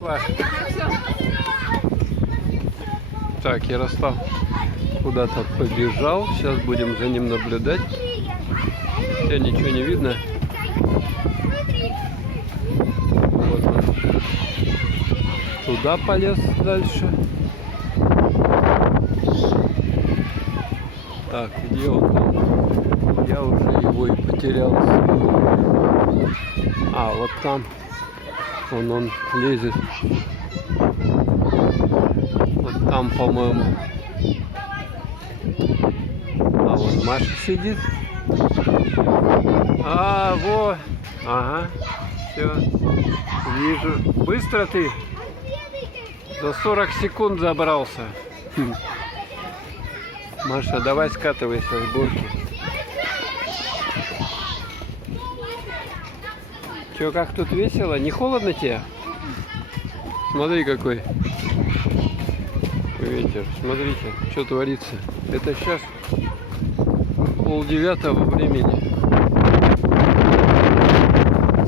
Так, Ярослав куда-то побежал. Сейчас будем за ним наблюдать. Хотя ничего не видно. Вот он. Туда полез дальше. Так, где он там? Я уже его и потерял. А, вот там. Он лезет. Вот там, по-моему. А вот Маша сидит. А, вот. Ага. Все. Вижу. Быстро ты. За 40 секунд забрался. Маша, давай скатывайся с горки. Че, как тут весело? Не холодно тебе? Смотри, какой ветер. Смотрите, что творится. Это сейчас 8:30 времени.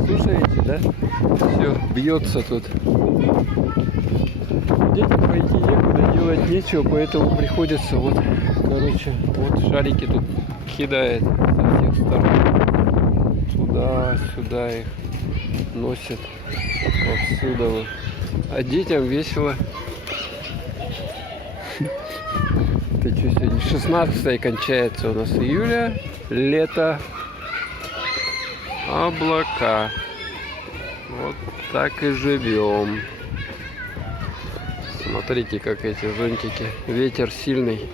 Слушаете, да? Все, бьется тут. Детям пойти некуда, делать нечего, поэтому приходится вот, короче, вот шарики тут кидает со всех сторон. Туда-сюда их носят. Отсюда вот. А детям весело. Это что сегодня? 16 кончается у нас июля. Лето. Облака. Вот так и живем. Смотрите, как эти зонтики. Ветер сильный.